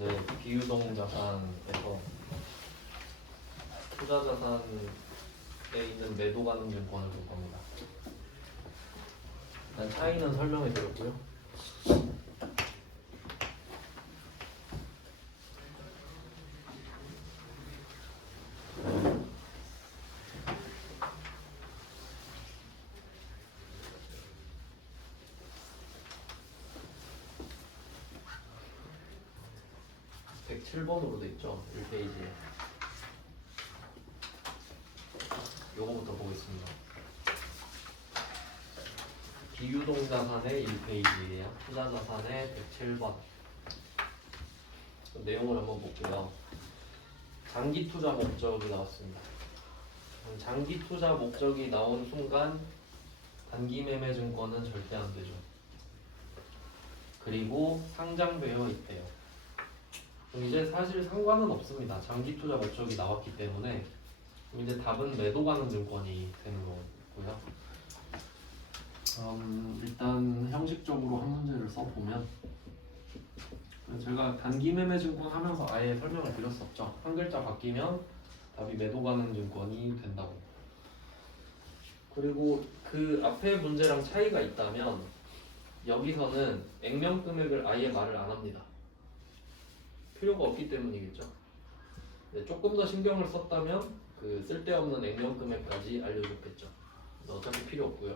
이제 비유동 자산에서 투자 자산에 있는 매도 가능 증권을 볼 겁니다. 일단 차이는 설명해 드렸고요. 칠 번으로 돼 있죠. 1페이지에. 요거부터 보겠습니다. 비유동 자산의 1페이지예요. 투자 자산의 107번. 내용을 한번 볼게요. 장기 투자 목적이 나왔습니다. 장기 투자 목적이 나온 순간 단기 매매 증권은 절대 안 되죠. 그리고 상장되어 있대요. 이제 사실 상관은 없습니다. 장기 투자 목적이 나왔기 때문에 이제 답은 매도 가능 증권이 되는 거고요. 일단 형식적으로 한 문제를 써보면 제가 단기 매매 증권 하면서 아예 설명을 드렸었죠. 한 글자 바뀌면 답이 매도 가능 증권이 된다고. 그리고 그 앞에 문제랑 차이가 있다면 여기서는 액면 금액을 아예 말을 안 합니다. 필요가 없기 때문이겠죠. 네, 조금 더 신경을 썼다면 그 쓸데없는 액면 금액까지 알려줬겠죠. 어차피 필요 없고요.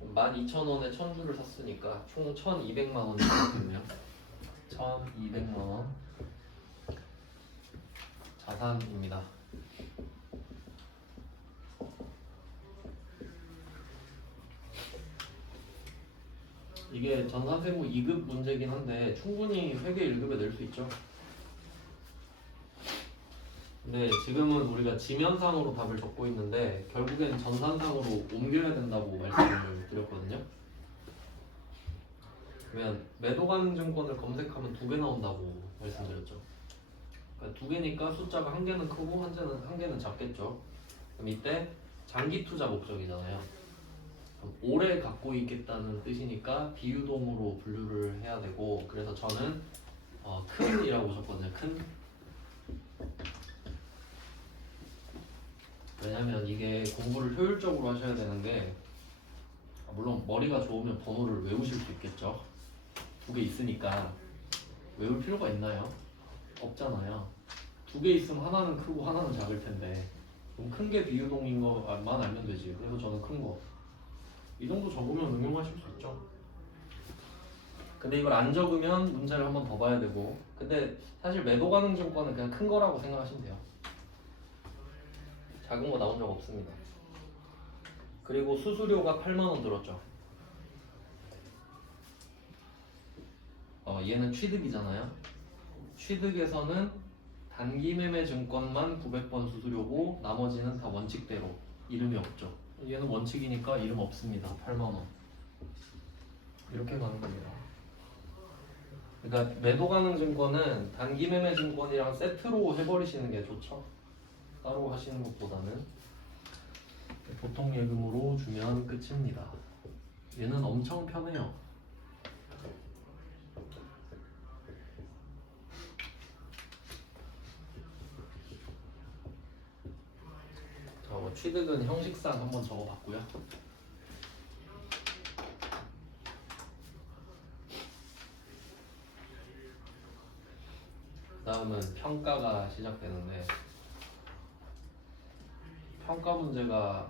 12,000원에 1000주를 샀으니까 총 1200만 원이 되겠네요. 1200만 원 자산입니다. 이게 전산세무 2급 문제긴 한데 충분히 회계 1급에 낼 수 있죠. 근데 지금은 우리가 지면상으로 답을 적고 있는데 결국엔 전산상으로 옮겨야 된다고 말씀을 드렸거든요. 그러면 매도 가능 증권을 검색하면 2개 나온다고 말씀드렸죠. 그러니까 2개니까 숫자가 한 개는 크고 한 개는 작겠죠. 그럼 이때 장기 투자 목적이잖아요. 오래 갖고 있겠다는 뜻이니까 비유동으로 분류를 해야 되고, 그래서 저는 큰이라고 적거든요. 큰. 왜냐면 이게 공부를 효율적으로 하셔야 되는 게, 물론 머리가 좋으면 번호를 외우실 수 있겠죠. 2개 있으니까 외울 필요가 있나요? 없잖아요. 2개 있으면 하나는 크고 하나는 작을 텐데 그럼 큰 게 비유동인 것만 알면 되지. 그래서 저는 큰 거. 이 정도 적으면 응용하실 수 있죠. 근데 이걸 안 적으면 문제를 한번 더 봐야 되고, 근데 사실 매도 가능 증권은 그냥 큰 거라고 생각하시면 돼요. 작은 거 나온 적 없습니다. 그리고 수수료가 8만 원 들었죠. 얘는 취득이잖아요. 취득에서는 단기 매매 증권만 900번 수수료고 나머지는 다 원칙대로 이름이 없죠. 얘는 원칙이니까 이름 없습니다. 8만 원. 이렇게 가는 겁니다. 그러니까 매도 가능 증권은 단기 매매 증권이랑 세트로 해버리시는 게 좋죠. 따로 하시는 것보다는. 보통 예금으로 주면 끝입니다. 얘는 엄청 편해요. 취득은 형식상 한번 적어봤고요. 다음은 평가가 시작되는데, 평가 문제가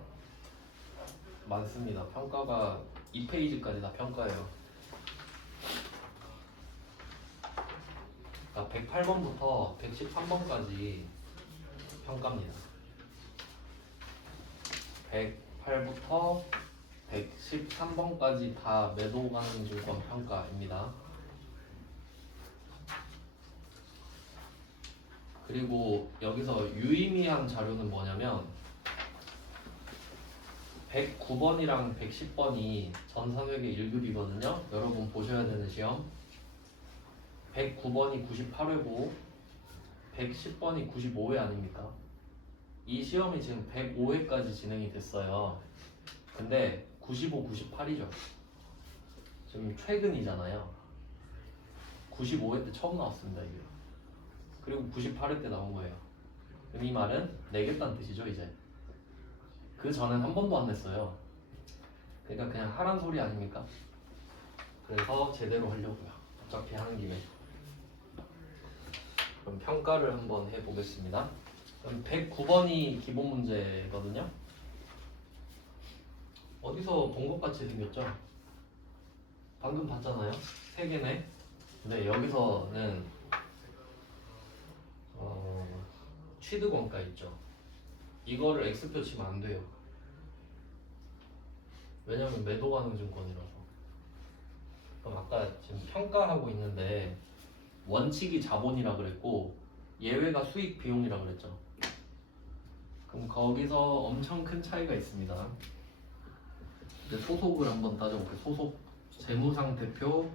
많습니다. 평가가 2페이지까지 다 평가예요. 그러니까 108번부터 113번까지 평가입니다. 108부터 113번까지 다 매도 가능 증권 평가입니다. 그리고 여기서 유의미한 자료는 뭐냐면 109번이랑 110번이 전산회계 1급이거든요. 여러분 보셔야 되는 시험. 109번이 98회고 110번이 95회 아닙니까? 이 시험이 지금 105회까지 진행이 됐어요. 근데 95, 98이죠. 지금 최근이잖아요. 95회 때 처음 나왔습니다 이게. 그리고 98회 때 나온 거예요. 그럼 이 말은 내겠다는 뜻이죠 이제. 그 전엔 한 번도 안 냈어요. 그러니까 그냥 하란 소리 아닙니까? 그래서 제대로 하려고요. 어차피 하는 김에. 그럼 평가를 한번 해보겠습니다. 그럼 109번이 기본 문제거든요. 어디서 본 것 같이 생겼죠? 방금 봤잖아요. 3개네. 근데 여기서는 취득원가 있죠. 이거를 X표 치면 안 돼요. 왜냐면 매도 가능 증권이라서. 그럼 아까 지금 평가하고 있는데 원칙이 자본이라 그랬고 예외가 수익 비용이라 그랬죠. 그럼 거기서 엄청 큰 차이가 있습니다. 이제 소속을 한번 따져볼게요. 소속 재무상태표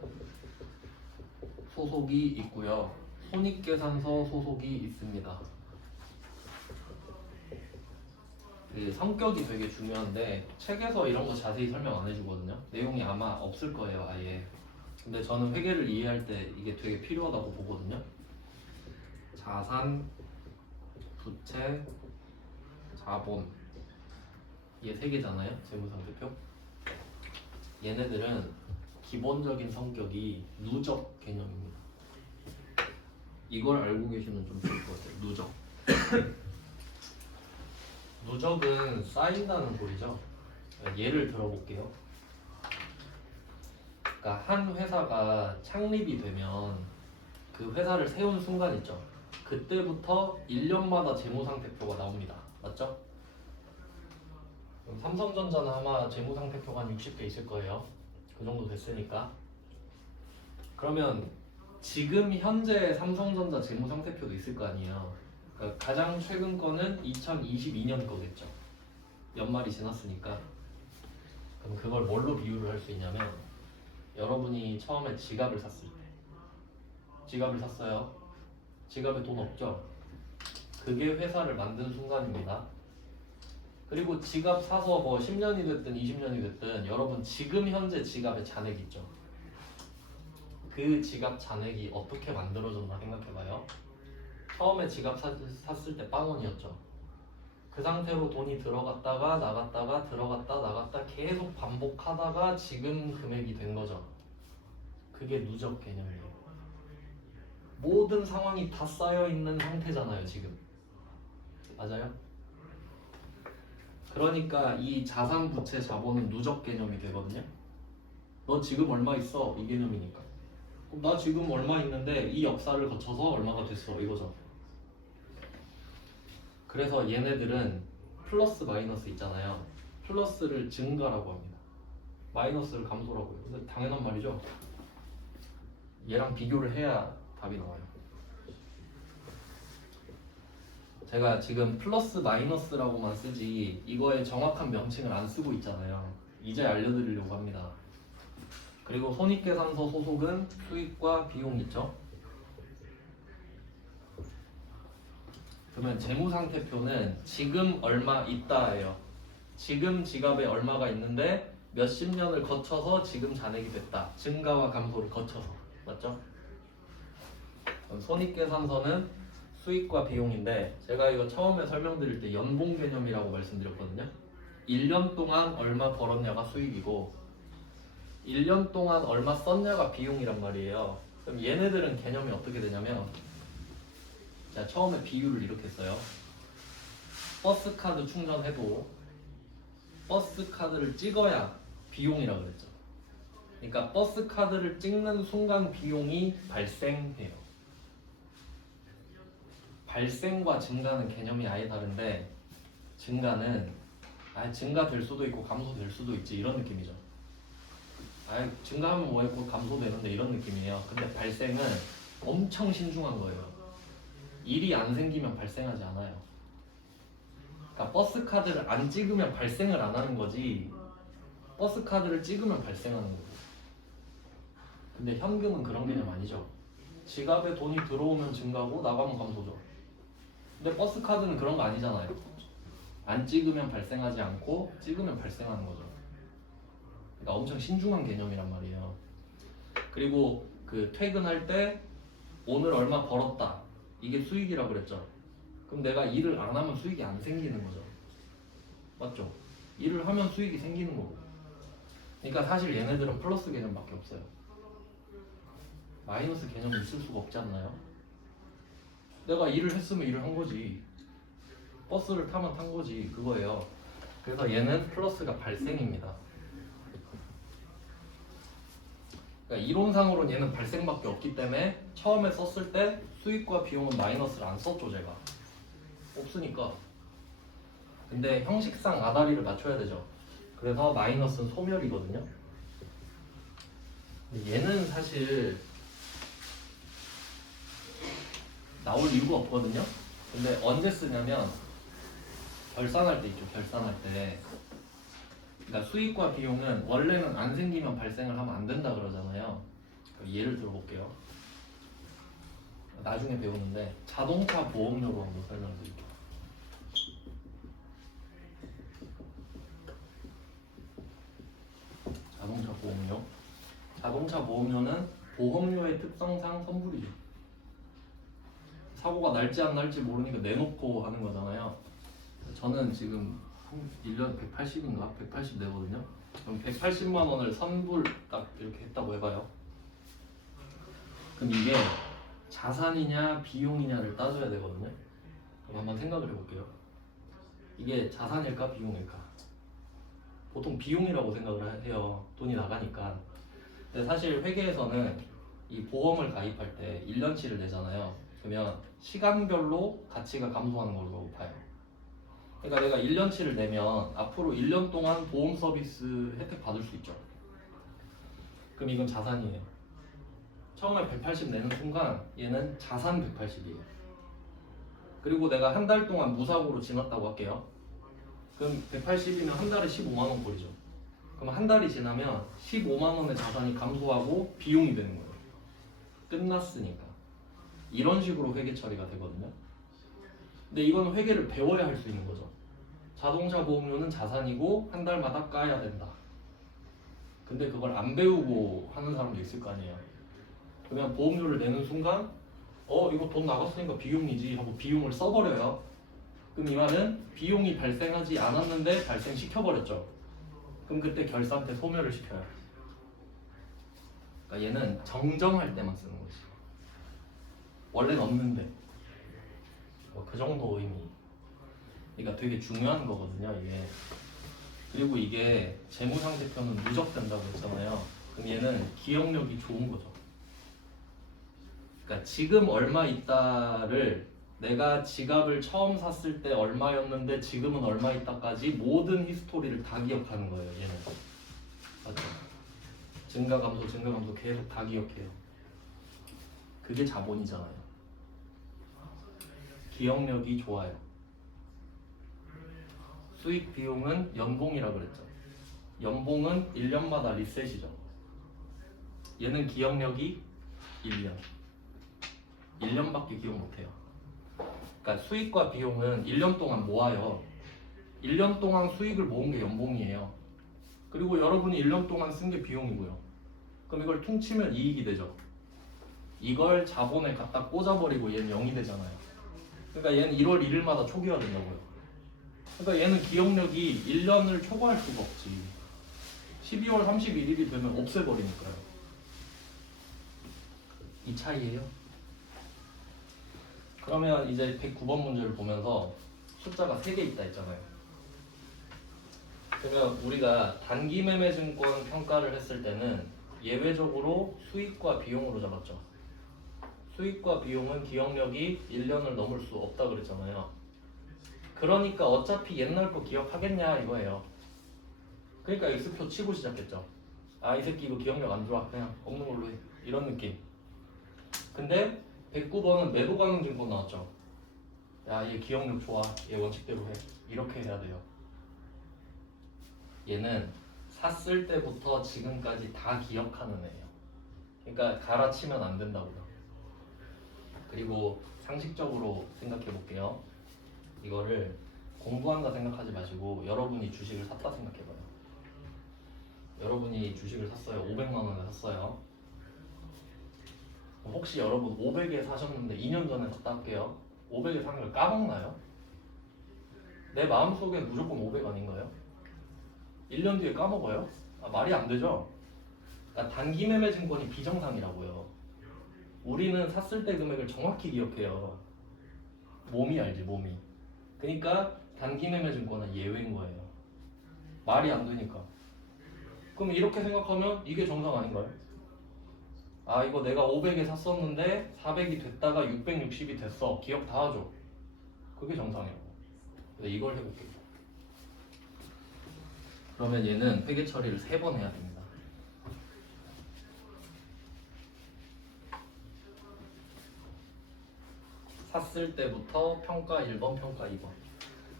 소속이 있고요. 손익계산서 소속이 있습니다. 그 성격이 되게 중요한데 책에서 이런 거 자세히 설명 안 해주거든요. 내용이 아마 없을 거예요, 아예. 근데 저는 회계를 이해할 때 이게 되게 필요하다고 보거든요. 자산, 부채, 자본 이게 3개잖아요. 재무상태표. 얘네들은 기본적인 성격이 누적 개념입니다. 이걸 알고 계시면 좀 좋을 것 같아요. 누적. 누적은 쌓인다는 소리죠. 예를 들어볼게요. 그러니까 한 회사가 창립이 되면 그 회사를 세운 순간 있죠. 그때부터 1년마다 재무상태표가 나옵니다. 맞죠? 그럼 삼성전자는 아마 재무상태표가 한 60개 있을 거예요. 그 정도 됐으니까. 그러면 지금 현재 삼성전자 재무상태표도 있을 거 아니에요. 그러니까 가장 최근 거는 2022년 거겠죠. 연말이 지났으니까. 그럼 그걸 뭘로 비유를 할 수 있냐면 여러분이 처음에 지갑을 샀을 때 지갑을 샀어요. 지갑에 돈 없죠? 그게 회사를 만든 순간입니다. 그리고 지갑 사서 뭐 10년이 됐든 20년이 됐든 여러분 지금 현재 지갑에 잔액 있죠? 그 지갑 잔액이 어떻게 만들어졌나 생각해봐요. 처음에 지갑 샀을 때 0원이었죠. 그 상태로 돈이 들어갔다가 나갔다가 들어갔다 나갔다 계속 반복하다가 지금 금액이 된 거죠. 그게 누적 개념이에요. 모든 상황이 다 쌓여있는 상태잖아요 지금. 맞아요? 그러니까 이 자산, 부채, 자본은 누적 개념이 되거든요. 너 지금 얼마 있어? 이 개념이니까. 그럼 나 지금 얼마 있는데 이 역사를 거쳐서 얼마가 됐어? 이거죠. 그래서 얘네들은 플러스 마이너스 있잖아요. 플러스를 증가라고 합니다. 마이너스를 감소라고 해요. 근데 당연한 말이죠. 얘랑 비교를 해야 답이 나와요. 제가 지금 플러스 마이너스라고만 쓰지 이거의 정확한 명칭을 안 쓰고 있잖아요. 이제 알려드리려고 합니다. 그리고 손익계산서 소속은 수익과 비용 있죠. 그러면 재무상태표는 지금 얼마 있다예요. 지금 지갑에 얼마가 있는데 몇십 년을 거쳐서 지금 잔액이 됐다. 증가와 감소를 거쳐서. 맞죠? 그럼 손익계산서는 수익과 비용인데 제가 이거 처음에 설명드릴 때 연봉 개념이라고 말씀드렸거든요. 1년 동안 얼마 벌었냐가 수익이고 1년 동안 얼마 썼냐가 비용이란 말이에요. 그럼 얘네들은 개념이 어떻게 되냐면 자, 처음에 비유를 이렇게 했어요. 버스카드 충전해도 버스카드를 찍어야 비용이라고 그랬죠. 그러니까 버스카드를 찍는 순간 비용이 발생해요. 발생과 증가는 개념이 아예 다른데 증가는 증가될 수도 있고 감소될 수도 있지 이런 느낌이죠. 증가하면 뭐했고 감소되는데 이런 느낌이에요. 근데 발생은 엄청 신중한 거예요. 일이 안 생기면 발생하지 않아요. 그러니까 버스카드를 안 찍으면 발생을 안 하는 거지 버스카드를 찍으면 발생하는 거고. 근데 현금은 그런 개념 아니죠. 지갑에 돈이 들어오면 증가고 나가면 감소죠. 근데 버스카드는 그런 거 아니잖아요. 안 찍으면 발생하지 않고 찍으면 발생하는 거죠. 그러니까 엄청 신중한 개념이란 말이에요. 그리고 그 퇴근할 때 오늘 얼마 벌었다. 이게 수익이라고 그랬죠. 그럼 내가 일을 안 하면 수익이 안 생기는 거죠. 맞죠? 일을 하면 수익이 생기는 거고. 그러니까 사실 얘네들은 플러스 개념밖에 없어요. 마이너스 개념은 있을 수가 없지 않나요? 내가 일을 했으면 일을 한 거지. 버스를 타면 탄 거지. 그거예요. 그래서 얘는 플러스가 발생입니다. 그러니까 이론상으로는 얘는 발생밖에 없기 때문에 처음에 썼을 때 수익과 비용은 마이너스를 안 썼죠, 제가. 없으니까. 근데 형식상 아다리를 맞춰야 되죠. 그래서 마이너스는 소멸이거든요. 근데 얘는 사실 나올 이유가 없거든요. 근데 언제 쓰냐면 결산할 때 있죠. 결산할 때. 그러니까 수익과 비용은 원래는 안 생기면 발생을 하면 안 된다 그러잖아요. 예를 들어볼게요. 나중에 배우는데 자동차 보험료로 한번 설명드릴게요. 자동차 보험료. 자동차 보험료는 보험료의 특성상 선불이죠. 사고가 날지 안 날지 모르니까 내놓고 하는 거잖아요. 저는 지금 1년 180인가? 180 내거든요. 그럼 180만 원을 선불 딱 이렇게 했다고 해봐요. 그럼 이게 자산이냐 비용이냐를 따져야 되거든요. 그럼 한번 생각을 해볼게요. 이게 자산일까 비용일까? 보통 비용이라고 생각을 해요. 돈이 나가니까. 근데 사실 회계에서는 이 보험을 가입할 때 1년치를 내잖아요. 그러면 시간별로 가치가 감소하는 걸로 봐요. 그러니까 내가 1년치를 내면 앞으로 1년 동안 보험 서비스 혜택 받을 수 있죠. 그럼 이건 자산이에요. 처음에 180 내는 순간 얘는 자산 180이에요. 그리고 내가 한 달 동안 무사고로 지났다고 할게요. 그럼 180이면 한 달에 15만 원 꼴이죠. 그럼 한 달이 지나면 15만 원의 자산이 감소하고 비용이 되는 거예요. 끝났으니까. 이런 식으로 회계 처리가 되거든요. 근데 이건 회계를 배워야 할 수 있는 거죠. 자동차 보험료는 자산이고 한 달마다 까야 된다. 근데 그걸 안 배우고 하는 사람도 있을 거 아니에요. 그냥 보험료를 내는 순간 이거 돈 나갔으니까 비용이지 하고 비용을 써버려요. 그럼 이 말은 비용이 발생하지 않았는데 발생시켜버렸죠. 그럼 그때 결산 때 소멸을 시켜요. 그러니까 얘는 정정할 때만 쓰는 거지. 원래는 없는데 그 정도 의미. 그러니까 되게 중요한 거거든요, 이게. 그리고 이게 재무상태표는 누적된다고 했잖아요. 그럼 얘는 기억력이 좋은 거죠. 그러니까 지금 얼마 있다를 내가 지갑을 처음 샀을 때 얼마였는데 지금은 얼마 있다까지 모든 히스토리를 다 기억하는 거예요, 얘는. 맞죠? 증가 감소 계속 다 기억해요. 그게 자본이잖아요. 기억력이 좋아요. 수익 비용은 연봉이라 그랬죠. 연봉은 1년마다 리셋이죠. 얘는 기억력이 1년. 1년밖에 기억 못해요. 그러니까 수익과 비용은 1년 동안 모아요. 1년 동안 수익을 모은 게 연봉이에요. 그리고 여러분이 1년 동안 쓴 게 비용이고요. 그럼 이걸 퉁치면 이익이 되죠. 이걸 자본에 갖다 꽂아버리고 얘는 0이 되잖아요. 그러니까 얘는 1월 1일마다 초기화된다고요. 그러니까 얘는 기억력이 1년을 초과할 수가 없지. 12월 31일이 되면 없애버리니까요. 이 차이예요. 그러면 이제 109번 문제를 보면서 숫자가 3개 있다 했잖아요. 그러면 우리가 단기 매매 증권 평가를 했을 때는 예외적으로 수익과 비용으로 잡았죠. 수익과 비용은 기억력이 1년을 넘을 수 없다 그랬잖아요. 그러니까 어차피 옛날 거 기억하겠냐 이거예요. 그러니까 X표 치고 시작했죠. 이 새끼 이거 기억력 안 좋아. 그냥 없는 걸로 해. 이런 느낌. 근데 109번은 매도 가능 증권 나왔죠. 얘 기억력 좋아. 얘 원칙대로 해. 이렇게 해야 돼요. 얘는 샀을 때부터 지금까지 다 기억하는 애예요. 그러니까 갈아치면 안 된다고요. 그리고 상식적으로 생각해 볼게요. 이거를 공부한다 생각하지 마시고 여러분이 주식을 샀다 생각해봐요. 여러분이 주식을 샀어요. 500만 원에 샀어요. 혹시 여러분 500에 사셨는데 2년 전에 샀다 할게요. 500에 사는 걸 까먹나요? 내 마음속에 무조건 500 아닌가요? 1년 뒤에 까먹어요? 말이 안 되죠? 그러니까 단기 매매 증권이 비정상이라고요. 우리는 샀을 때 금액을 정확히 기억해요. 몸이 알지, 몸이. 그러니까 단기 매매 증권은 예외인 거예요. 말이 안 되니까. 그럼 이렇게 생각하면 이게 정상 아닌가요? 이거 내가 500에 샀었는데 400이 됐다가 660이 됐어. 기억 다 하죠? 그게 정상이라고. 근데 이걸 해볼게요. 그러면 얘는 회계 처리를 3번 해야 됩니다. 샀을 때부터 평가 1번, 평가 2번.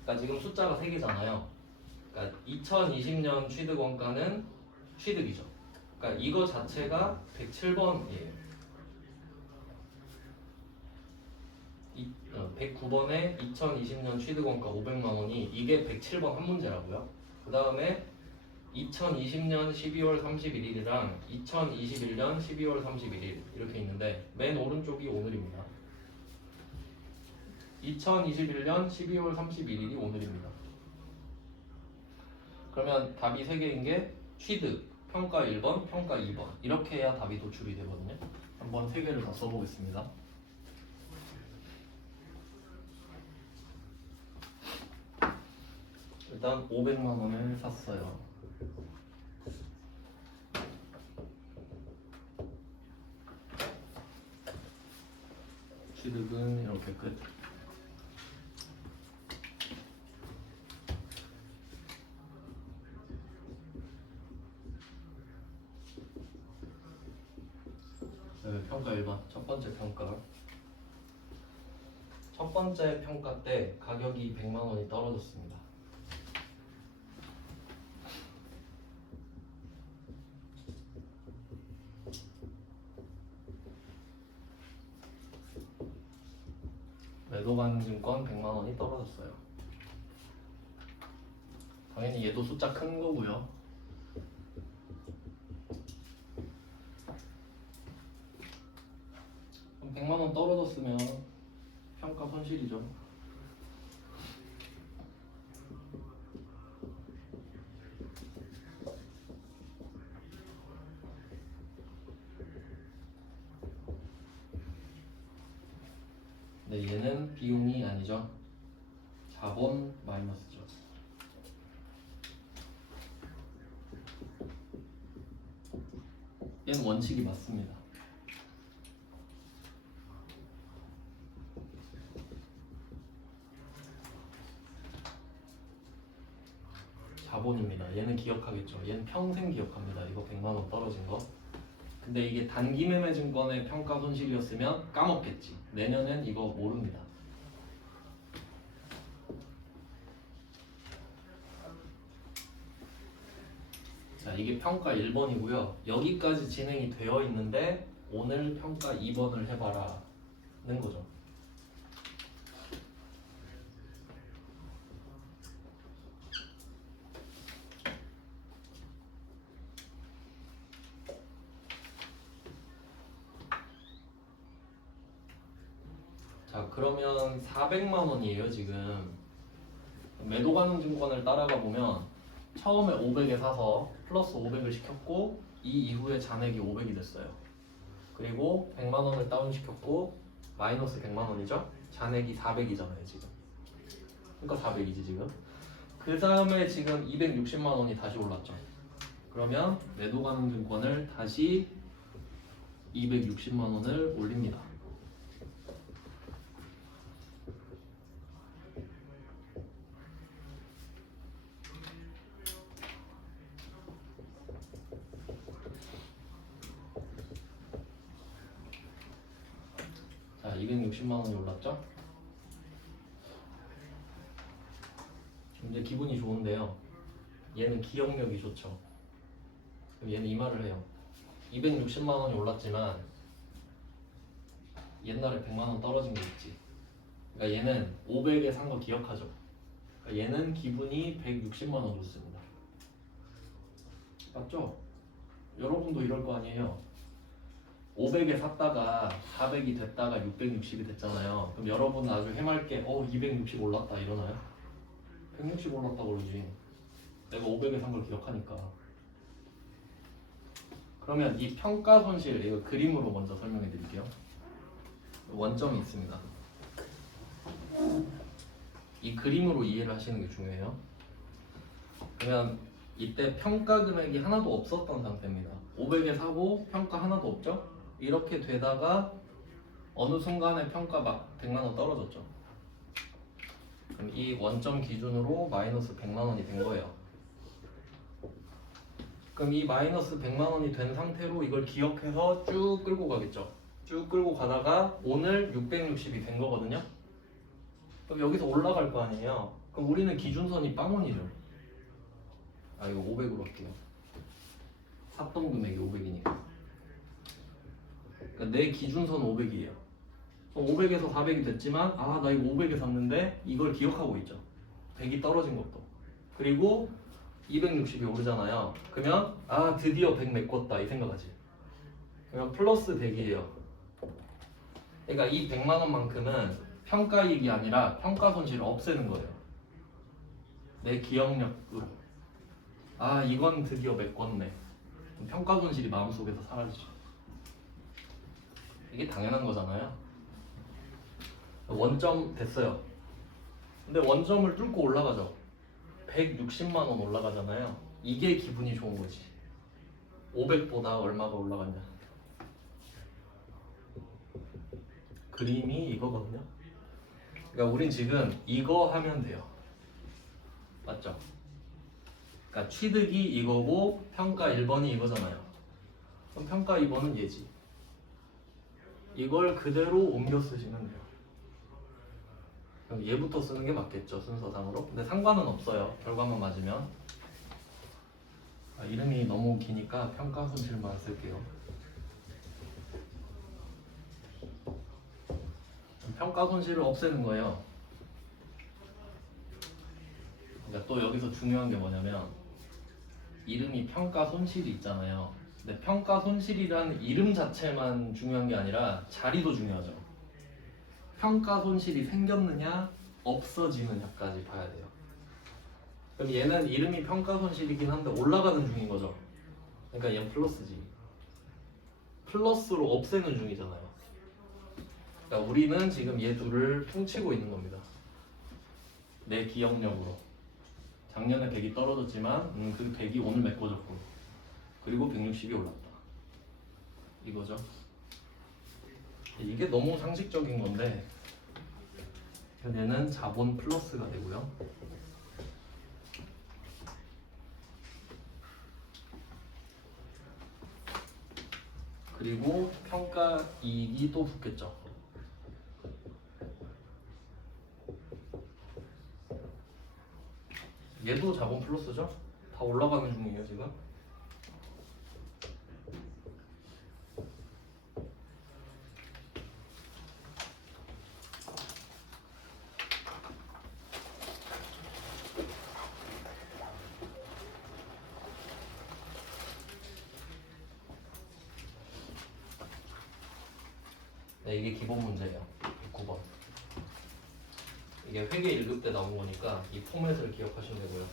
그러니까 지금 숫자가 3개잖아요. 그러니까 2020년 취득 원가는 취득이죠. 그러니까 이거 자체가 107번이에요. 109번에 2020년 취득 원가 500만 원이 이게 107번 한 문제라고요. 그 다음에 2020년 12월 31일이랑 2021년 12월 31일 이렇게 있는데 맨 오른쪽이 오늘입니다. 2021년 12월 31일이 오늘입니다. 그러면 답이 3개인 게 취득, 평가 1번, 평가 2번 이렇게 해야 답이 도출이 되거든요. 한번 3개를 다 써보겠습니다. 일단 500만 원을 샀어요. 취득은 이렇게 끝. 평가 1번 첫 번째 평가. 첫 번째 평가 때 가격이 100만 원이 떨어졌습니다. 매도가능 증권 100만 원이 떨어졌어요. 당연히 얘도 숫자 큰 거고요. 그럼 100만 원 떨어졌으면 평가 손실이죠. 근데 얘는 비용이 아니죠. 자본 마이너스죠. 얘는 원칙이 맞습니다. 자본입니다. 얘는 기억하겠죠. 얘는 평생 기억합니다. 이거 100만 원 떨어진 거. 근데 이게 단기 매매 증권의 평가 손실이었으면 까먹겠지. 내년엔 이거 모릅니다. 자, 이게 평가 1번이고요. 여기까지 진행이 되어 있는데 오늘 평가 2번을 해봐라 는 거죠. 자, 그러면 400만 원이에요 지금. 매도 가능 증권을 따라가 보면 처음에 500에 사서 플러스 500을 시켰고 이 이후에 잔액이 500이 됐어요. 그리고 100만 원을 다운시켰고 마이너스 100만 원이죠. 잔액이 400이잖아요 지금. 그러니까 400이지 지금. 그 다음에 지금 260만 원이 다시 올랐죠. 그러면 매도 가능 증권을 다시 260만 원을 올립니다. 자, 260만 원이 올랐죠? 이제 기분이 좋은데요. 얘는 기억력이 좋죠. 그럼 얘는 이 말을 해요. 260만 원이 올랐지만 옛날에 100만 원 떨어진 게 있지. 그러니까 얘는 500에 산 거 기억하죠. 그러니까 얘는 기분이 160만 원 좋습니다. 맞죠? 여러분도 이럴 거 아니에요. 500에 샀다가 400이 됐다가 660이 됐잖아요. 그럼 여러분 아주 해맑게 260 올랐다 이러나요? 160 올랐다 그러지. 내가 500에 산 걸 기억하니까. 그러면 이 평가 손실 이거 그림으로 먼저 설명해 드릴게요. 원점이 있습니다. 이 그림으로 이해를 하시는 게 중요해요. 그러면 이때 평가 금액이 하나도 없었던 상태입니다. 500에 사고 평가 하나도 없죠? 이렇게 되다가 어느 순간에 평가 막 100만 원 떨어졌죠. 그럼 이 원점 기준으로 마이너스 100만 원이 된 거예요. 그럼 이 마이너스 100만 원이 된 상태로 이걸 기억해서 쭉 끌고 가겠죠. 쭉 끌고 가다가 오늘 660이 된 거거든요. 그럼 여기서 올라갈 거 아니에요. 그럼 우리는 기준선이 빵원이죠. 이거 500으로 할게요. 샀던 금액이 500이니까. 그러니까 내 기준선 500이에요. 500에서 400이 됐지만 나 이거 500에 샀는데 이걸 기억하고 있죠. 100이 떨어진 것도. 그리고 260이 오르잖아요. 그러면 드디어 100 메꿨다 이 생각하지. 그러면 플러스 100이에요. 그러니까 이 100만 원만큼은 평가이익이 아니라 평가 손실을 없애는 거예요. 내 기억력으로. 이건 드디어 메꿨네. 평가 손실이 마음속에서 사라지죠. 이게 당연한 거잖아요. 원점 됐어요. 근데 원점을 뚫고 올라가죠. 160만 원 올라가잖아요. 이게 기분이 좋은 거지. 500보다 얼마가 올라갔냐. 그림이 이거거든요. 그러니까 우린 지금 이거 하면 돼요. 맞죠? 그러니까 취득이 이거고 평가 1번이 이거잖아요. 그럼 평가 2번은 얘지. 이걸 그대로 옮겨 쓰시면 돼요. 그럼 얘부터 쓰는 게 맞겠죠, 순서상으로. 근데 상관은 없어요. 결과만 맞으면. 이름이 너무 기니까 평가 손실만 쓸게요. 평가 손실을 없애는 거예요. 그러니까 또 여기서 중요한 게 뭐냐면 이름이 평가 손실이 있잖아요. 근데 평가 손실이라는 이름 자체만 중요한 게 아니라 자리도 중요하죠. 평가 손실이 생겼느냐 없어지느냐까지 봐야 돼요. 그럼 얘는 이름이 평가 손실이긴 한데 올라가는 중인 거죠. 그러니까 얘는 플러스지. 플러스로 없애는 중이잖아요. 그러니까 우리는 지금 얘 둘을 퉁치고 있는 겁니다. 내 기억력으로. 작년에 100이 떨어졌지만 그 100이 오늘 메꿔졌고 그리고 160이 올랐다. 이거죠. 이게 너무 상식적인 건데 얘는 자본 플러스가 되고요. 그리고 평가 이익이 또 붙겠죠. 얘도 자본 플러스죠? 다 올라가는 중이에요 지금. 네, 이게 기본 문제예요. 9번. 이게 회계 1급 때 나온 거니까 이 포맷을 기억하시면 되고요.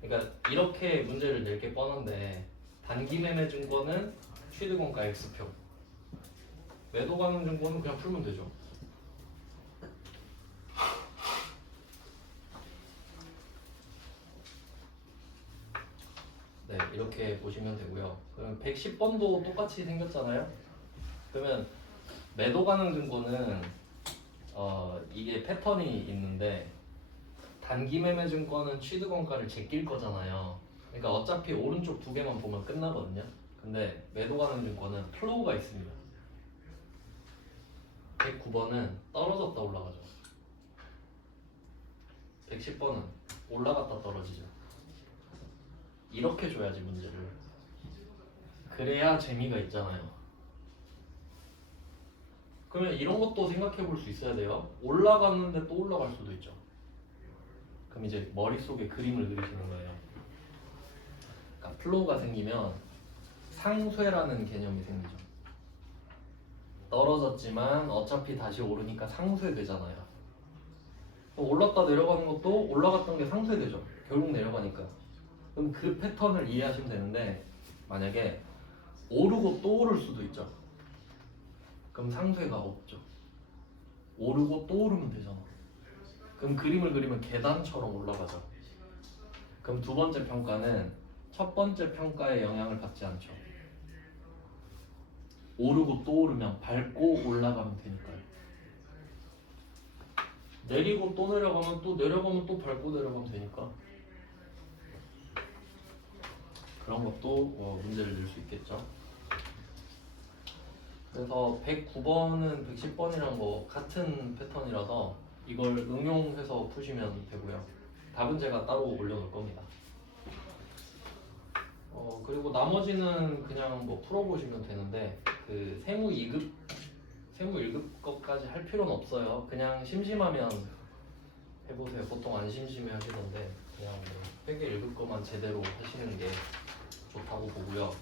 그러니까 이렇게 문제를 낼 게 뻔한데 단기 매매 증권은 취득원가 X표, 매도 가능 증권은 그냥 풀면 되죠. 네, 이렇게 보시면 되고요. 그럼 110번도 똑같이 생겼잖아요. 그러면 매도 가능 증권은 이게 패턴이 있는데 단기 매매 증권은 취득원가를 제낄 거잖아요. 그러니까 어차피 오른쪽 두 개만 보면 끝나거든요. 근데 매도 가능 증권은 플로우가 있습니다. 109번은 떨어졌다 올라가죠. 110번은 올라갔다 떨어지죠. 이렇게 줘야지 문제를. 그래야 재미가 있잖아요. 그러면 이런 것도 생각해 볼 수 있어야 돼요. 올라갔는데 또 올라갈 수도 있죠. 그럼 이제 머릿속에 그림을 그리시는 거예요. 그러니까 플로우가 생기면 상쇄라는 개념이 생기죠. 떨어졌지만 어차피 다시 오르니까 상쇄되잖아요. 올랐다 내려가는 것도 올라갔던 게 상쇄되죠. 결국 내려가니까. 그럼 그 패턴을 이해하시면 되는데 만약에 오르고 또 오를 수도 있죠. 그럼 상쇄가 없죠. 오르고 또 오르면 되잖아. 그럼 그림을 그리면 계단처럼 올라가죠. 그럼 두 번째 평가는 첫 번째 평가에 영향을 받지 않죠. 오르고 또 오르면 밟고 올라가면 되니까요. 내리고 또 내려가면 또 밟고 내려가면 되니까 그런 것도 문제를 낼 수 있겠죠. 그래서 109번은 110번이랑 뭐 같은 패턴이라서 이걸 응용해서 푸시면 되고요. 답은 제가 따로 올려놓을 겁니다. 그리고 나머지는 그냥 뭐 풀어보시면 되는데 그 세무 1급 것까지 할 필요는 없어요. 그냥 심심하면 해보세요. 보통 안 심심해 하시던데 그냥 뭐 회계 1급 것만 제대로 하시는 게 좋다고 보고요.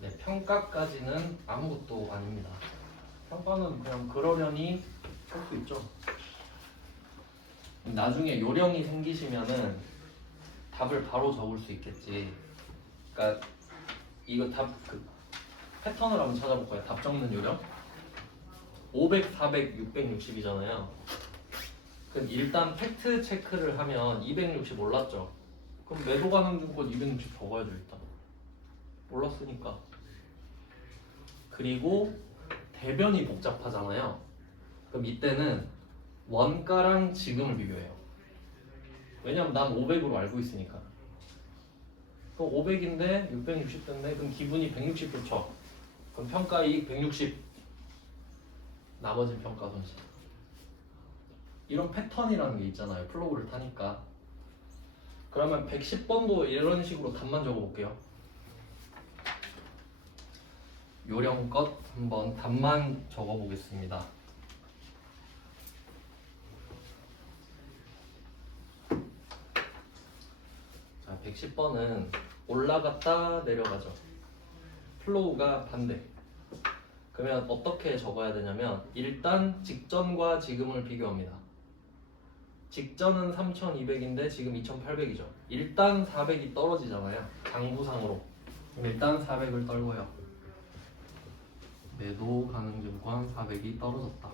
네, 평가까지는 아무것도 아닙니다. 평가는 그냥 그러려니 할 수 있죠. 나중에 요령이 생기시면은 답을 바로 적을 수 있겠지. 그러니까 이거 답 패턴을 한번 찾아볼까요? 답 적는 요령? 500, 400, 660이잖아요. 그럼 일단 팩트 체크를 하면 260 올랐죠. 그럼 매도 가능 증권 260 적어야죠 일단. 올랐으니까. 그리고 대변이 복잡하잖아요. 그럼 이때는 원가랑 지금을 비교해요. 왜냐면 난 500으로 알고 있으니까. 그럼 500인데 660대인데 그럼 기분이 160 좋죠. 그럼 평가이익 160. 나머지 평가 손실. 이런 패턴이라는 게 있잖아요. 플로우를 타니까. 그러면 110번도 이런 식으로 답만 적어볼게요. 요령껏 한번 답만 적어보겠습니다. 자, 110번은 올라갔다 내려가죠. 플로우가 반대. 그러면 어떻게 적어야 되냐면 일단 직전과 지금을 비교합니다. 직전은 3200인데 지금 2800이죠. 일단 400이 떨어지잖아요. 장부상으로. 그럼 일단 400을 떨고요. 매도 가능증권 400이 떨어졌다.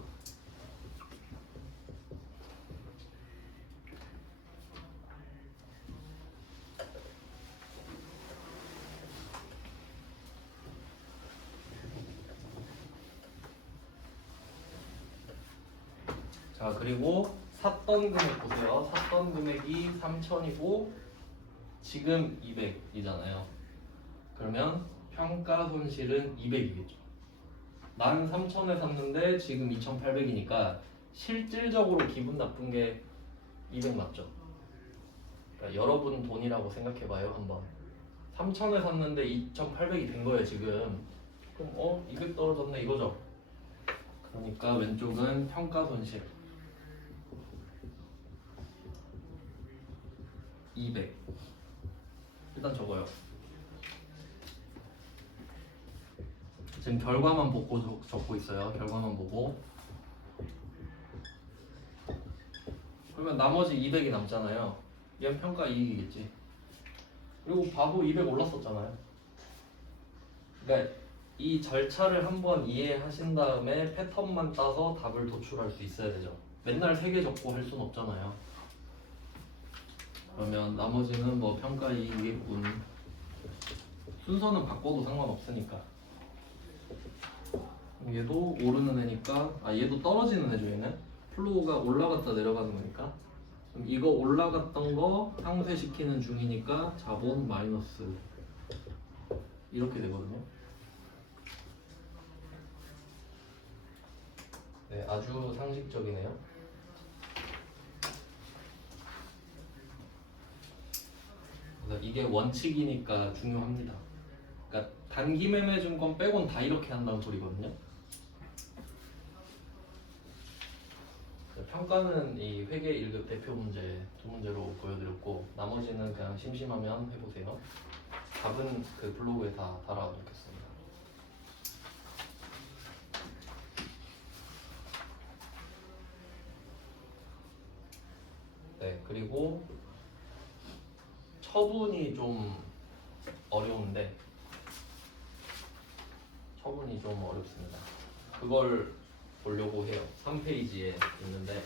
자, 그리고 샀던 금액 보세요. 샀던 금액이 3000이고 지금 200이잖아요. 그러면 평가 손실은 200이겠죠. 13,000에 샀는데 지금 2,800이니까 실질적으로 기분 나쁜 게 200 맞죠? 그러니까 여러분 돈이라고 생각해봐요 한번. 3,000에 샀는데 2,800이 된 거예요 지금. 그럼 200 떨어졌네 이거죠? 그러니까 왼쪽은 평가 손실 200. 일단 적어요. 지금 결과만 보고 적고 있어요. 결과만 보고. 그러면 나머지 200이 남잖아요. 얘는 평가 이익이겠지. 그리고 봐도 200 올랐었잖아요. 그러니까 이 절차를 한번 이해하신 다음에 패턴만 따서 답을 도출할 수 있어야 되죠. 맨날 3개 적고 할 수는 없잖아요. 그러면 나머지는 뭐 평가 이익이겠군. 순서는 바꿔도 상관없으니까. 얘도 오르는 애니까 얘도 떨어지는 애죠. 얘는 플로우가 올라갔다 내려가는 거니까. 그럼 이거 올라갔던 거 상쇄시키는 중이니까 자본 마이너스 이렇게 되거든요. 네, 아주 상식적이네요. 그래서 이게 원칙이니까 중요합니다. 그러니까 단기 매매 증권 빼곤 다 이렇게 한다는 소리거든요. 평가는 이 회계 1급 대표 문제 2문제로 보여드렸고 나머지는 그냥 심심하면 해보세요. 답은 그 블로그에 다 달아놓겠습니다. 네, 그리고 처분이 좀 어려운데 처분이 좀 어렵습니다. 그걸 보려고 해요. 3페이지에 있는데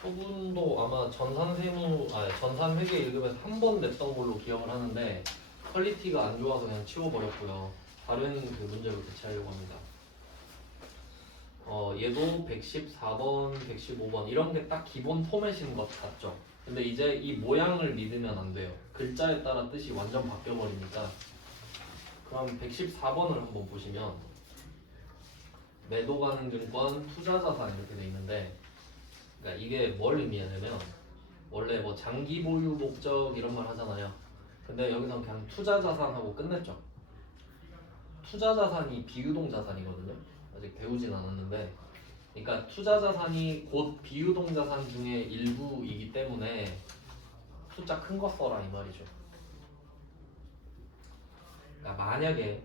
처분도 아마 전산회계 1급에서 한 번 냈던 걸로 기억을 하는데 퀄리티가 안 좋아서 그냥 치워버렸고요. 다른 그 문제로 대체하려고 합니다. 얘도 114번, 115번 이런 게 딱 기본 포맷인 것 같죠? 근데 이제 이 모양을 믿으면 안 돼요. 글자에 따라 뜻이 완전 바뀌어 버리니까. 그럼 114번을 한번 보시면 매도 가능 증권, 투자 자산 이렇게 돼 있는데, 그러니까 이게 뭘 의미하냐면 원래 뭐 장기 보유 목적 이런 말 하잖아요. 근데 여기서 그냥 투자 자산하고 끝냈죠. 투자 자산이 비유동 자산이거든요. 아직 배우진 않았는데, 그러니까 투자 자산이 곧 비유동 자산 중에 일부이기 때문에 숫자 큰 거 써라 이 말이죠. 그러니까 만약에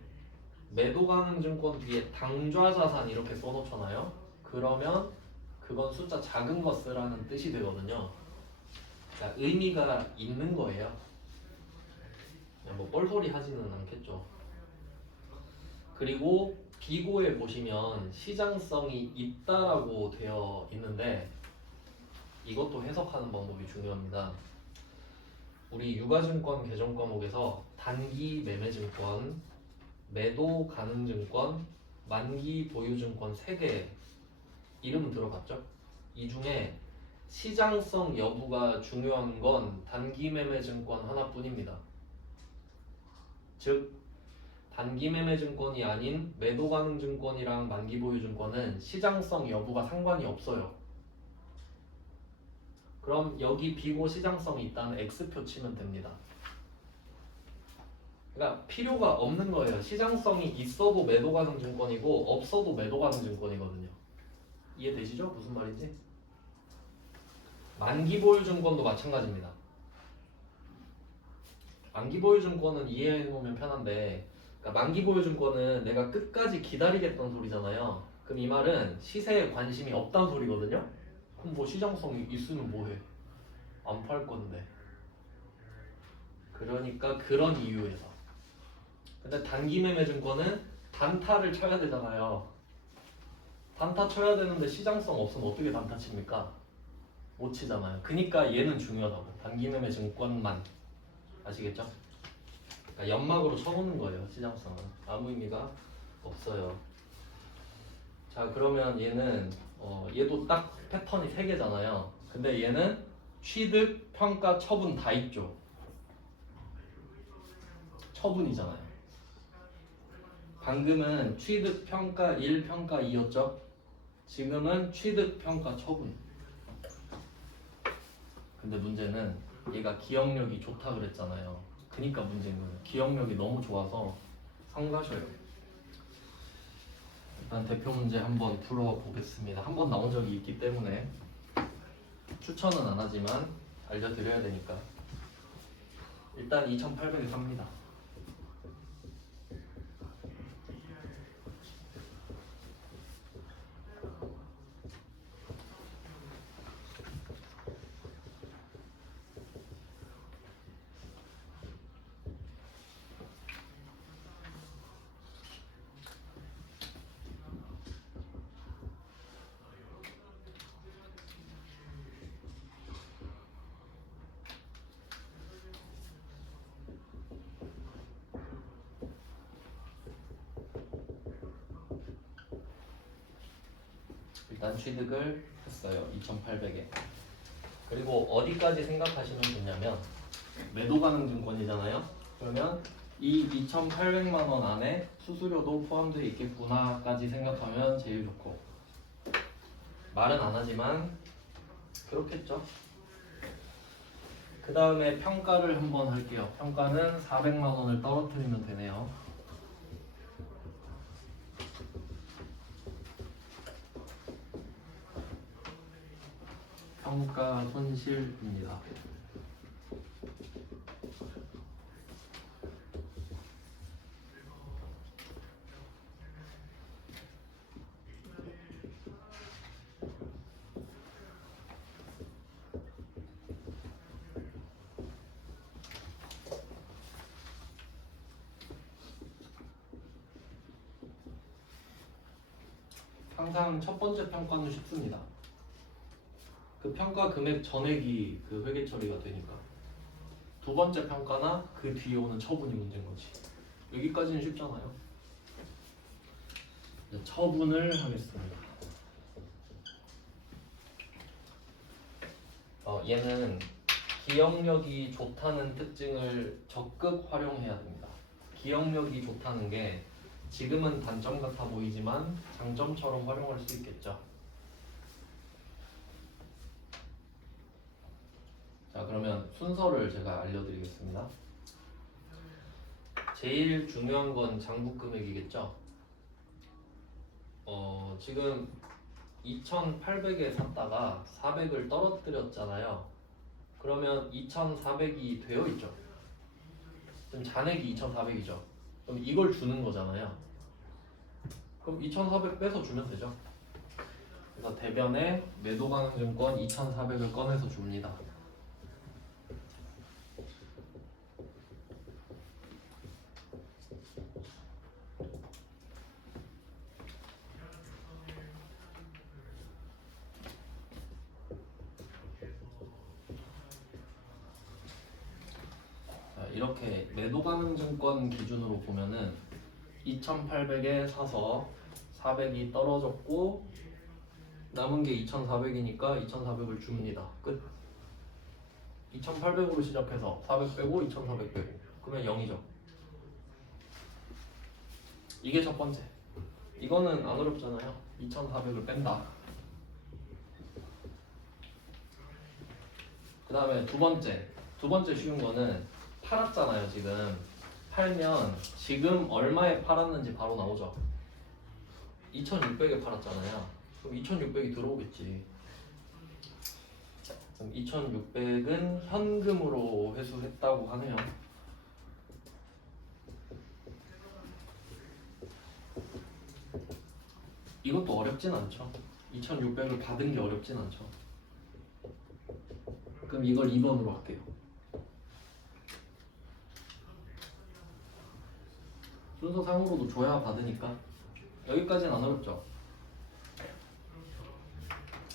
매도 가능 증권 뒤에 당좌 자산 이렇게 써놓잖아요. 그러면 그건 숫자 작은 거 쓰라는 뜻이 되거든요. 그러니까 의미가 있는 거예요. 그냥 뭐 뻘소리 하지는 않겠죠. 그리고 비고에 보시면 시장성이 있다라고 되어 있는데 이것도 해석하는 방법이 중요합니다. 우리 유가증권 개정 과목에서 단기 매매증권, 매도 가능증권, 만기 보유증권 3개 이름 들어봤죠? 이 중에 시장성 여부가 중요한 건 단기 매매증권 하나뿐입니다. 즉 단기 매매 증권이 아닌 매도 가능 증권이랑 만기 보유 증권은 시장성 여부가 상관이 없어요. 그럼 여기 비고 시장성이 있다는 X표 치면 됩니다. 그러니까 필요가 없는 거예요. 시장성이 있어도 매도 가능 증권이고 없어도 매도 가능 증권이거든요. 이해되시죠? 무슨 말인지? 만기 보유 증권도 마찬가지입니다. 만기 보유 증권은 이해해 놓으면 편한데, 그러니까 만기 보유 증권은 내가 끝까지 기다리겠다는 소리잖아요. 그럼 이 말은 시세에 관심이 없다는 소리거든요. 그럼 뭐 시장성이 있으면 뭐해? 안 팔 건데. 그러니까 그런 이유에서. 근데 단기 매매 증권은 단타를 쳐야 되잖아요. 단타 쳐야 되는데 시장성 없으면 어떻게 단타 칩니까? 못 치잖아요. 그러니까 얘는 중요하다고. 단기 매매 증권만. 아시겠죠? 그러니까 연막으로 쳐놓는 거예요. 시장성은 아무 의미가 없어요. 자, 그러면 얘는 얘도 딱 패턴이 3개잖아요. 근데 얘는 취득, 평가, 처분 다 있죠. 처분이잖아요. 방금은 취득, 평가 1, 평가 2였죠. 지금은 취득, 평가, 처분. 근데 문제는 얘가 기억력이 좋다 그랬잖아요. 그니까 문제인 거예요. 기억력이 너무 좋아서 성가셔요. 일단 대표 문제 한번 풀어보겠습니다. 한 번 나온 적이 있기 때문에 추천은 안 하지만 알려드려야 되니까. 일단 2800에 삽니다. 일단 취득을 했어요. 2800에. 그리고 어디까지 생각하시면 되냐면 매도 가능 증권이잖아요. 그러면 이 2,800만 원 안에 수수료도 포함되어 있겠구나까지 생각하면 제일 좋고, 말은 안 하지만 그렇겠죠. 그 다음에 평가를 한번 할게요. 평가는 400만 원을 떨어뜨리면 되네요. 평가 손실입니다. 항상 첫 번째 평가는 쉽습니다. 그 평가 금액 전액이 그 회계 처리가 되니까. 두 번째 평가나 그 뒤에 오는 처분이 문제인 거지. 여기까지는 쉽잖아요. 이제 처분을 하겠습니다. 얘는 기억력이 좋다는 특징을 적극 활용해야 됩니다. 기억력이 좋다는 게 지금은 단점 같아 보이지만 장점처럼 활용할 수 있겠죠. 자, 그러면 순서를 제가 알려드리겠습니다. 제일 중요한 건 장부 금액이겠죠. 지금 2,800에 샀다가 400을 떨어뜨렸잖아요. 그러면 2,400이 되어 있죠. 그럼 잔액이 2,400이죠. 그럼 이걸 주는 거잖아요. 그럼 2,400 빼서 주면 되죠. 그래서 대변에 매도가능증권 2,400을 꺼내서 줍니다. 이렇게 매도가능증권 기준으로 보면은 2,800에 사서 400이 떨어졌고 남은 게 2,400이니까 2,400을 줍니다. 끝. 2,800으로 시작해서 400 빼고 2,400 빼고 그러면 0이죠. 이게 첫 번째. 이거는 안 어렵잖아요. 2,400을 뺀다. 그 다음에 두 번째 쉬운 거는 팔았잖아요. 지금 팔면 지금 얼마에 팔았는지 바로 나오죠. 2,600에 팔았잖아요. 그럼 2,600이 들어오겠지. 그럼 2,600은 현금으로 회수했다고 하네요. 이것도 어렵진 않죠. 2,600을 받은 게 어렵진 않죠. 그럼 이걸 2번으로 할게요. 순서상으로도 줘야 받으니까 여기까지는 안 어렵죠.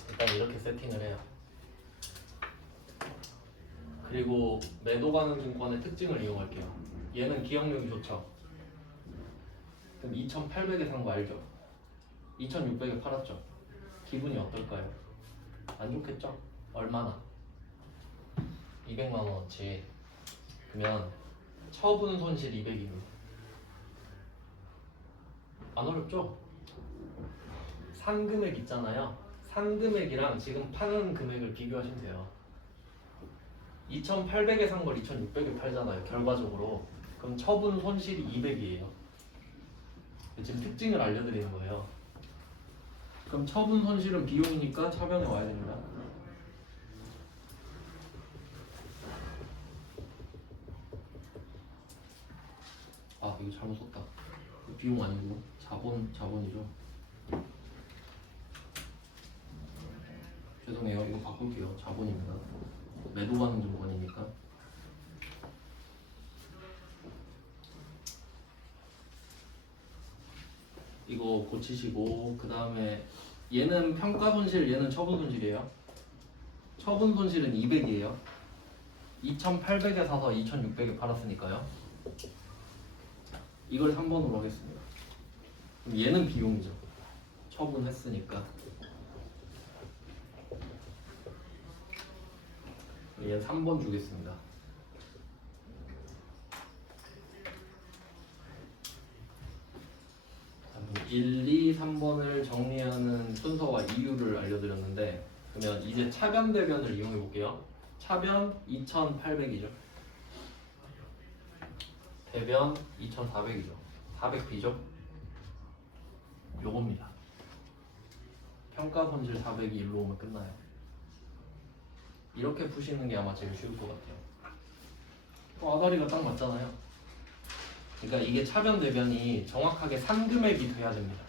일단 이렇게 세팅을 해요. 그리고 매도가능증권의 특징을 이용할게요. 얘는 기억력이 좋죠. 그럼 2,800에 산 거 알죠? 2,600에 팔았죠. 기분이 어떨까요? 안 좋겠죠? 얼마나? 200만 원어치. 그러면 처분 손실 200입니다. 안 어렵죠? 산 금액 있잖아요. 산 금액이랑 지금 파는 금액을 비교하시면 돼요. 2,800에 산 걸 2,600에 팔잖아요. 결과적으로. 그럼 처분 손실이 200이에요. 지금 특징을 알려드리는 거예요. 그럼 처분 손실은 비용이니까 차변에 와야 됩니다. 아, 이거 잘못 썼다. 비용 아니고 자본이죠. 죄송해요. 이거 바꿀게요. 자본입니다. 매도가능증권이니까. 이거 고치시고 그 다음에 얘는 평가손실, 얘는 처분손실이에요. 처분손실은 200이에요. 2,800에 사서 2,600에 팔았으니까요. 이걸 3번으로 하겠습니다. 그럼 얘는 비용이죠. 처분했으니까. 얘는 3번 주겠습니다. 1, 2, 3번을 정리하는 순서와 이유를 알려드렸는데 그러면 이제 차변 대변을 이용해 볼게요. 차변 2,800이죠. 대변 2,400이죠. 400B죠. 요겁니다. 평가 손실 400이 일로 오면 끝나요. 이렇게 푸시는 게 아마 제일 쉬울 것 같아요. 아다리가 딱 맞잖아요. 그러니까 이게 차변 대변이 정확하게 산 금액이 돼야 됩니다.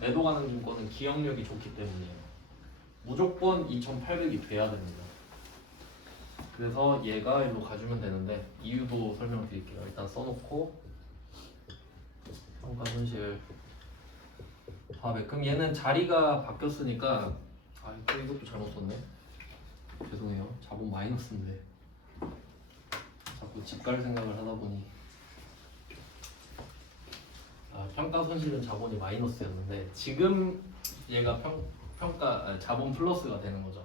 매도가능증권은 기억력이 좋기 때문이에요. 무조건 2,800이 돼야 됩니다. 그래서 얘가 일로 가주면 되는데 이유도 설명드릴게요. 일단 써놓고 평가 손실 400. 그럼 얘는 자리가 바뀌었으니까 또 이것도 잘못 썼네. 죄송해요. 자본 마이너스인데 자꾸 집 갈 생각을 하다 보니 평가 손실은 자본이 마이너스였는데 지금 얘가 자본 플러스가 되는 거죠.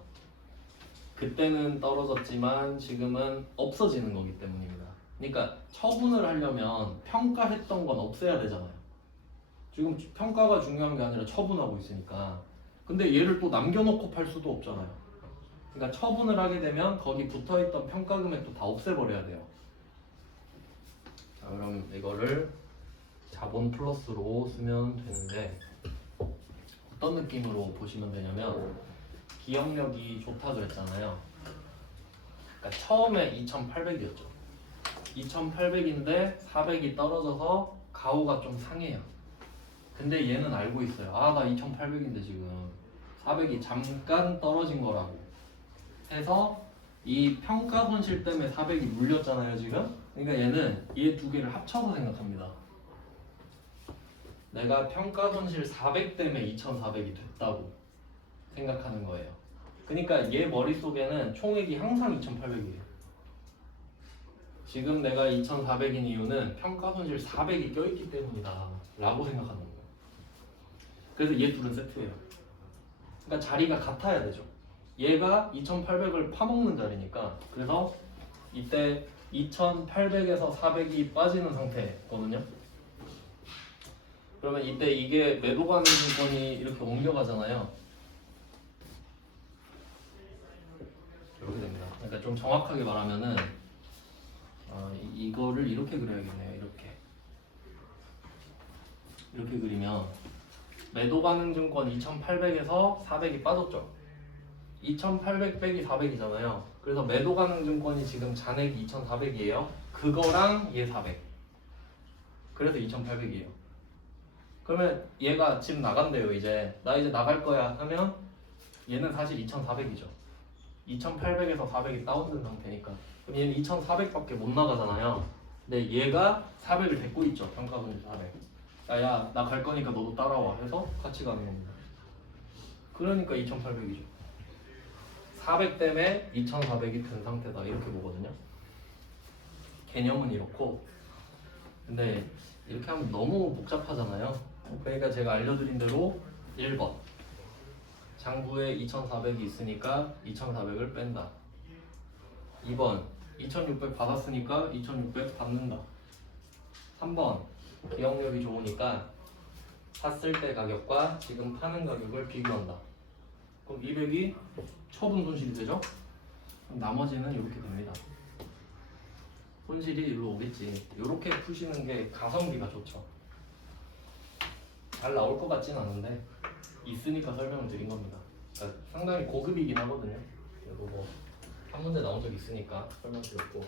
그때는 떨어졌지만 지금은 없어지는 거기 때문입니다. 그러니까 처분을 하려면 평가했던 건 없애야 되잖아요. 지금 평가가 중요한 게 아니라 처분하고 있으니까. 근데 얘를 또 남겨놓고 팔 수도 없잖아요. 그러니까 처분을 하게 되면 거기 붙어있던 평가 금액도 다 없애버려야 돼요. 자, 그럼 이거를 자본 플러스로 쓰면 되는데 어떤 느낌으로 보시면 되냐면 기억력이 좋다 그랬잖아요. 그러니까 처음에 2,800이었죠. 2,800인데 400이 떨어져서 가오가 좀 상해요. 근데 얘는 알고 있어요. 나 2,800인데 지금 400이 잠깐 떨어진 거라고 해서 이 평가 손실 때문에 400이 물렸잖아요 지금. 그러니까 얘는 얘 두 개를 합쳐서 생각합니다. 내가 평가 손실 400 때문에 2,400이 됐다고 생각하는 거예요. 그러니까 얘 머릿속에는 총액이 항상 2,800이에요. 지금 내가 2,400인 이유는 평가 손실 400이 껴있기 때문이다 라고 생각하는 거예요. 그래서 얘 둘은 세트예요. 그러니까 자리가 같아야 되죠. 얘가 2,800을 파먹는 자리니까. 그래서 이때 2,800에서 400이 빠지는 상태거든요. 그러면 이때 이게 매도 가능 증권이 이렇게 옮겨가잖아요. 이렇게 됩니다. 그러니까 좀 정확하게 말하면은 이거를 이렇게 그려야겠네요. 이렇게 그리면 매도 가능 증권 2,800에서 400이 빠졌죠. 2,800 빼기 400이잖아요. 그래서 매도 가능 증권이 지금 잔액이 2,400이에요. 그거랑 얘 400. 그래서 2,800이에요. 그러면 얘가 집 나간대요. 나 이제 나갈 거야 하면 얘는 사실 2,400이죠. 2,800에서 400이 다운된 상태니까. 그럼 얘는 2,400밖에 못 나가잖아요. 근데 얘가 400을 데리고 있죠. 평가손실 400. 야, 나 갈 거니까 너도 따라와 해서 같이 가는 겁니다. 그러니까 2,800이죠. 400 때문에 2,400이 된 상태다 이렇게 보거든요. 개념은 이렇고 근데 이렇게 하면 너무 복잡하잖아요. 그러니까 제가 알려드린 대로 1번 장부에 2,400이 있으니까 2,400을 뺀다. 2번 2,600 받았으니까 2,600 받는다. 3번 기억력이 좋으니까 샀을 때 가격과 지금 파는 가격을 비교한다. 그럼 200이 처분 손실이 되죠? 그럼 나머지는 이렇게 됩니다. 손실이 일로 오겠지. 이렇게 푸시는 게 가성비가 좋죠. 잘 나올 것 같진 않은데 있으니까 설명을 드린 겁니다. 그러니까 상당히 고급이긴 하거든요. 그래도 뭐 한 문제 나온 적 있으니까 설명드렸고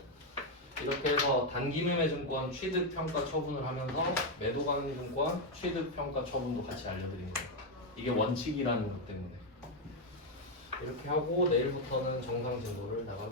이렇게 해서 단기매매 증권 취득 평가 처분을 하면서 매도 가능 증권 취득 평가 처분도 같이 알려드린 거예요. 이게 원칙이라는 것 때문에 이렇게 하고 내일부터는 정상 진도를 나가면